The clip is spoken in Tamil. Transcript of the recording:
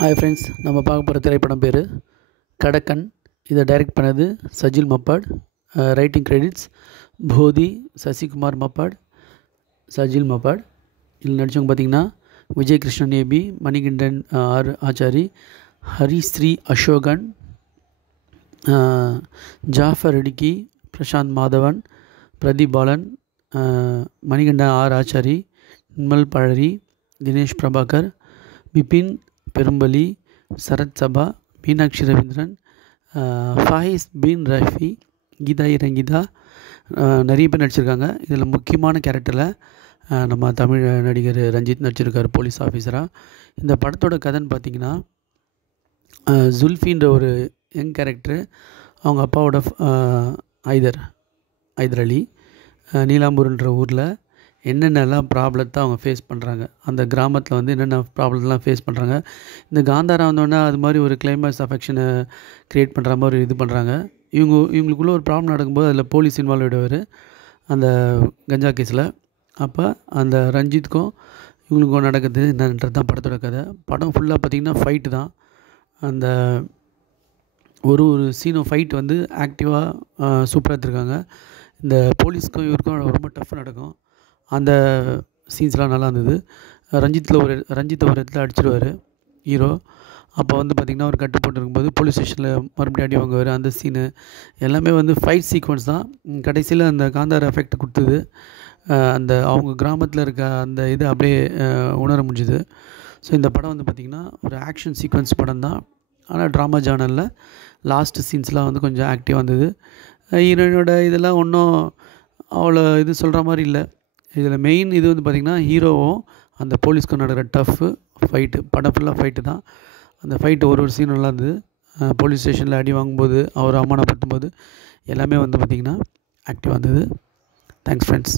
ஹாய் ஃப்ரெண்ட்ஸ், நம்ம பார்க்க போகிற திரைப்படம் பேர் கடக்கன். இதை டைரக்ட் பண்ணது சஜில் மப்பாட். ரைட்டிங் கிரெடிட்ஸ் போதி, சசிகுமார் மப்பாட், சஜில் மப்பாட். இதில் நடித்தவங்க பார்த்திங்கன்னா விஜய் கிருஷ்ணன் ஏபி, மணிகண்டன் ஆர் ஆச்சாரி, ஹரிஸ்ரீ அசோகன், ஜாஃபர் இடுக்கி, பிரசாந்த் மாதவன், பிரதீப் பாலன், மணிகண்டன் ஆர் ஆச்சாரி, நிர்மல் பழரி, தினேஷ் பிரபாகர், பிபின் பெரும்பலி, சரத் சபா, மீனாட்சி ரவீந்திரன், ஃபாஹிஸ் பின் ரஃபி, கீதா இரங்கிதா, நிறைய பேர் நடிச்சிருக்காங்க. இதில் முக்கியமான கேரக்டரில் நம்ம தமிழ் நடிகர் ரஞ்சித் நடிச்சிருக்கார் போலீஸ் ஆஃபீஸராக. இந்த படத்தோட கதைன்னு பார்த்திங்கன்னா, ஜுல்ஃபின்ற ஒரு யங் கேரக்டரு, அவங்க அப்பாவோட ஐதர் அலி, நீலாம்பூர்ன்ற ஊரில் என்னென்னலாம் ப்ராப்ளத்தை அவங்க ஃபேஸ் பண்ணுறாங்க, அந்த கிராமத்தில் வந்து என்னென்ன ப்ராப்ளம்லாம் ஃபேஸ் பண்ணுறாங்க. இந்த காந்தாரா வந்தோடனே அது மாதிரி ஒரு கிளைமேக்ஸ் அஃபெக்ஷனை க்ரியேட் பண்ணுற மாதிரி இது பண்ணுறாங்க. இவங்களுக்குள்ளே ஒரு ப்ராப்ளம் நடக்கும்போது அதில் போலீஸ் இன்வால்வ் ஆகிடுவார் அந்த கஞ்சா கேஸில். அப்போ அந்த ரஞ்சித்துக்கும் இவங்களுக்கும் நடக்குது என்னன்றது தான் படத்தோட கதை. படம் ஃபுல்லாக பார்த்திங்கன்னா ஃபைட்டு தான். அந்த ஒரு சீனும் ஃபைட் வந்து ஆக்டிவாக சூப்பராக எடுத்துருக்காங்க. இந்த போலீஸ்க்கும் இவருக்கும் ரொம்ப டஃப் நடக்கும். அந்த சீன்ஸ்லாம் நல்லா இருந்தது. ரஞ்சித்தை ஒரு இடத்துல அடிச்சிடுவார் ஹீரோ. அப்போ வந்து பார்த்திங்கன்னா ஒரு கட்டு போட்டு இருக்கும்போது போலீஸ் ஸ்டேஷனில் மறுபடியும் அடி வாங்குவார். அந்த சீனு எல்லாமே வந்து ஃபைட் சீக்வன்ஸ் தான். கடைசியில் அந்த காந்தார எஃபெக்ட் கொடுத்தது. அந்த அவங்க கிராமத்தில் இருக்க அந்த இது அப்படியே உணர முடிஞ்சுது. ஸோ இந்த படம் வந்து பார்த்திங்கன்னா ஒரு ஆக்ஷன் சீக்வன்ஸ் படம் தான். ஆனால் ட்ராமா ஜானலில் லாஸ்ட் சீன்ஸ்லாம் வந்து கொஞ்சம் ஆக்டிவாக இருந்தது. ஹீரோயினோட இதெல்லாம் ஒன்றும் அவ்வளோ இது சொல்கிற மாதிரி இல்லை. இதில் மெயின் இது வந்து பார்த்திங்கன்னா ஹீரோவும் அந்த போலீஸ்க்கும் நடக்கிற டஃப்பு ஃபைட்டு. படம் ஃபுல்லாக ஃபைட்டு தான். அந்த ஃபைட்டு ஒரு சீன் நல்லா இருந்தது. போலீஸ் ஸ்டேஷனில் அடி வாங்கும்போது அவர் அவமானப்படுத்தும் போது எல்லாமே வந்து பார்த்திங்கன்னா ஆக்டிவாக இருந்தது. Thanks friends.